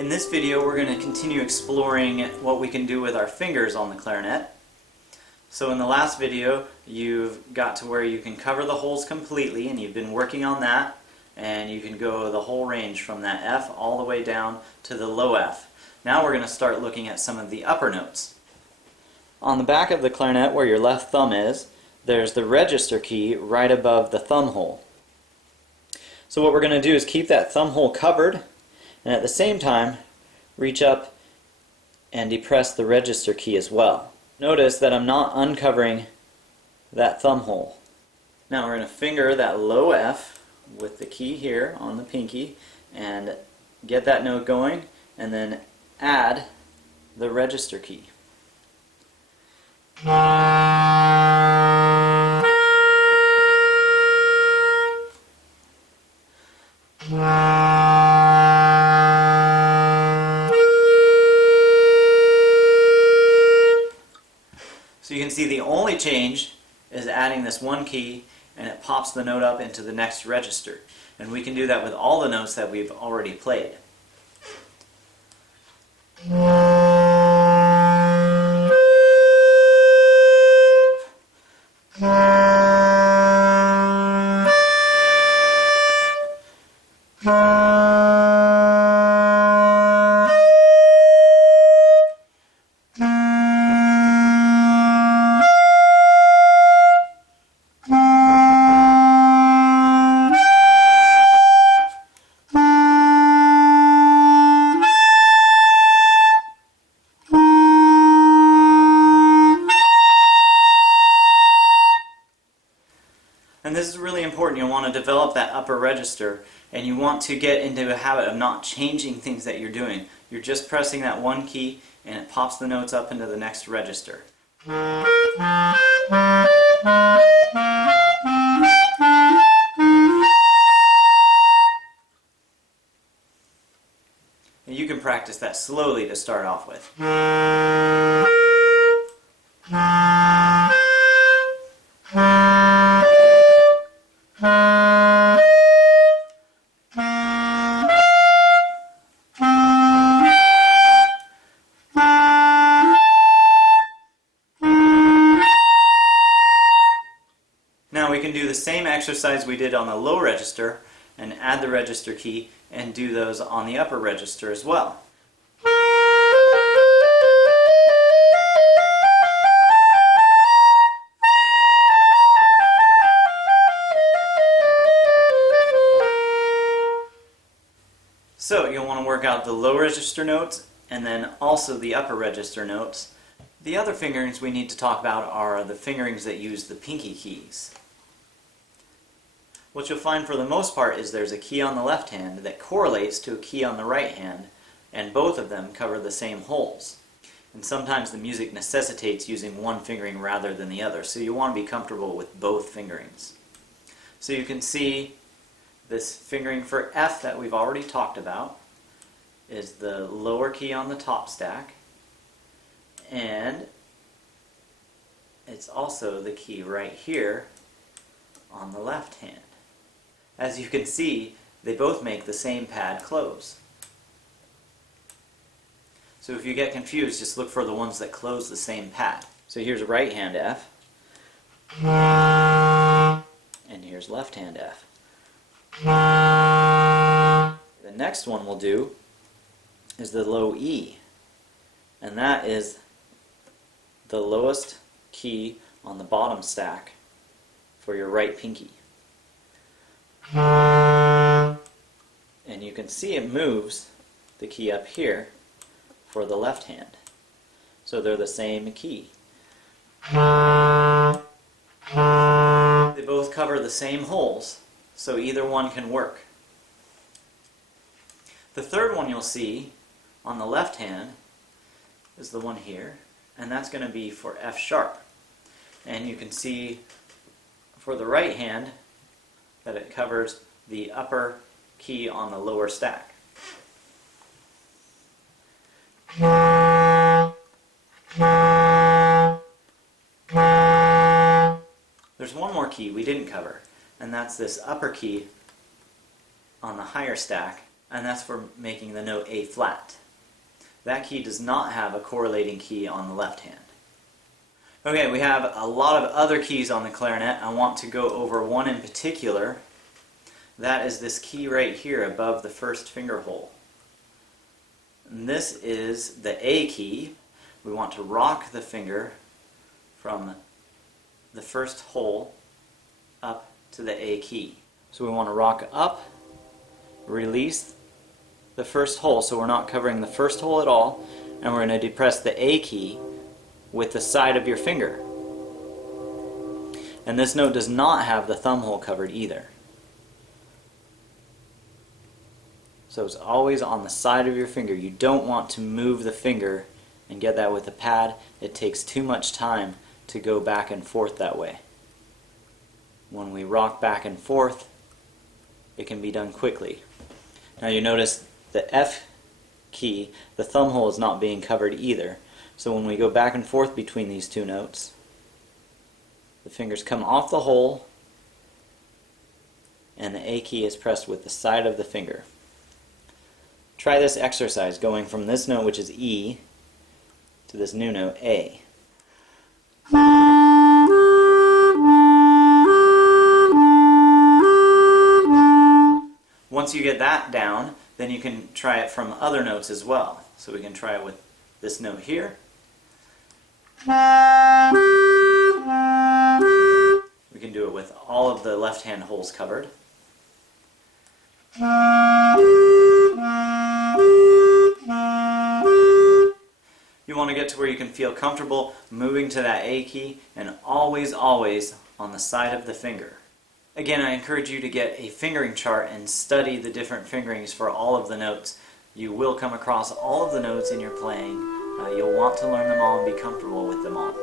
In this video we're going to continue exploring what we can do with our fingers on the clarinet. So in the last video you've got to where you can cover the holes completely, and you've been working on that, and you can go the whole range from that F all the way down to the low F. Now we're going to start looking at some of the upper notes. On the back of the clarinet where your left thumb is, there's the register key right above the thumb hole. So what we're going to do is keep that thumb hole covered, and at the same time reach up and depress the register key as well. Notice that I'm not uncovering that thumb hole. Now we're going to finger that low F with the key here on the pinky and get that note going, and then add the register key. So you can see the only change is adding this one key, and it pops the note up into the next register. And we can do that with all the notes that we've already played. And this is really important. You'll want to develop that upper register, and you want to get into a habit of not changing things that you're doing. You're just pressing that one key and it pops the notes up into the next register. And you can practice that slowly to start off with. Now we can do the same exercise we did on the low register and add the register key and do those on the upper register as well. So you'll want to work out the low register notes and then also the upper register notes. The other fingerings we need to talk about are the fingerings that use the pinky keys. What you'll find for the most part is there's a key on the left hand that correlates to a key on the right hand, and both of them cover the same holes. And sometimes the music necessitates using one fingering rather than the other, so you want to be comfortable with both fingerings. So you can see this fingering for F that we've already talked about is the lower key on the top stack, and it's also the key right here on the left hand. As you can see, they both make the same pad close. So if you get confused, just look for the ones that close the same pad. So here's right hand F, and here's left hand F. The next one we'll do is the low E, and that is the lowest key on the bottom stack for your right pinky. And you can see it moves the key up here for the left hand. So they're the same key. They both cover the same holes, so either one can work. The third one you'll see on the left hand is the one here, and that's going to be for F sharp. And you can see for the right hand that it covers the upper key on the lower stack. There's one key we didn't cover, and that's this upper key on the higher stack and that's for making the note A flat. That key does not have a correlating key on the left hand. Okay, we have a lot of other keys on the clarinet. I want to go over one in particular. That is this key right here above the first finger hole. And this is the A key. We want to rock the finger from the first hole up to the A key. So we want to rock up, release the first hole, so we're not covering the first hole at all, and we're going to depress the A key with the side of your finger. And this note does not have the thumb hole covered either. So it's always on the side of your finger. You don't want to move the finger and get that with a pad. It takes too much time to go back and forth that way. When we rock back and forth, it can be done quickly. Now you notice the F key, the thumb hole is not being covered either. So when we go back and forth between these two notes, the fingers come off the hole and the A key is pressed with the side of the finger. Try this exercise going from this note, which is E, to this new note, A. Once you get that down, then you can try it from other notes as well. So we can try it with this note here. We can do it with all of the left hand holes covered. You want to get to where you can feel comfortable moving to that A key, and always, always on the side of the finger. Again, I encourage you to get a fingering chart and study the different fingerings for all of the notes. You will come across all of the notes in your playing. You'll want to learn them all and be comfortable with them all.